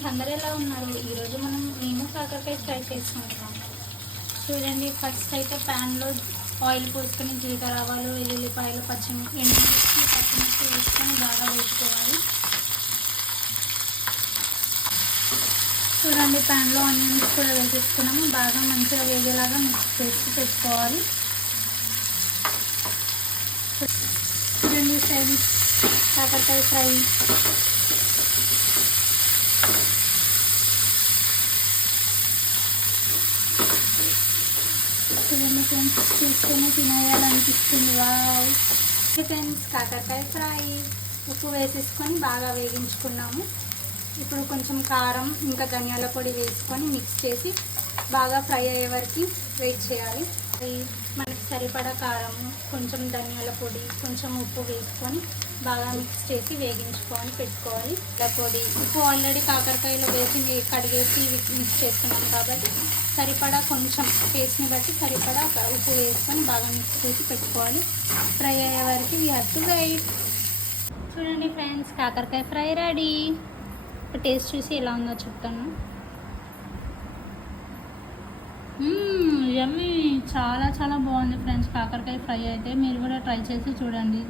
Friends, అందరూ ఎలా ఉన్నారు? ఈరోజు మేము కాకరకాయ ఫ్రై చేసుకుంటున్నాం. చూడండి, ఫస్ట్ అయితే ప్యాన్లో ఆయిల్ పోసుకొని జీలకర్ర, ఆవాలు, వెల్లుల్లిపాయలు, పచ్చిమిర్చి వేసుకొని బాగా వేసుకోవాలి. చూడండి, ప్యాన్లో ఆనియన్స్ కూడా వేసేసుకున్నాము. బాగా మంచిగా వేగేలాగా మిక్స్ చేసి పెట్టుకోవాలి. చూడండి ఫ్రెండ్స్, కాకరకాయ ఫ్రై చూడండి ఫ్రెండ్స్, చూసుకొని తినేయాలనిపిస్తుంది. వావ్ ఫ్రెండ్స్, కాకరకాయ ఫ్రై ఉప్పు వేసేసుకొని బాగా వేగించుకున్నాము. ఇప్పుడు కొంచెం కారం ఇంకా ధనియాల పొడి వేసుకొని మిక్స్ చేసి బాగా ఫ్రై అయ్యే వరకు వెయిట్ చేయాలి. మనకి సరిపడా కారం, కొంచెం ధనియాల పొడి, కొంచెం ఉప్పు వేసుకొని బాగా మిక్స్ చేసి వేగించుకొని పెట్టుకోవాలి. పొడి ఉప్పు ఆల్రెడీ కాకరకాయలో వేసి కడిగేసి మిక్స్ చేసుకున్నాం కాబట్టి సరిపడా కొంచెం టేస్ట్ని బట్టి సరిపడా ఉప్పు వేసుకొని బాగా మిక్స్ చేసి పెట్టుకోవాలి. ఫ్రై అయ్యే వరకు వీ హ్యావ్ టు వెయిట్. చూడండి ఫ్రెండ్స్, కాకరకాయ ఫ్రై రెడీ. ఇప్పుడు టేస్ట్ చూసి ఎలా ఉందో చెప్తాను. యమ్మీ, చాలా చాలా బాగుంది ఫ్రెండ్స్. కాకరకాయ ఫ్రై అయితే మీరు కూడా ట్రై చేసి చూడండి.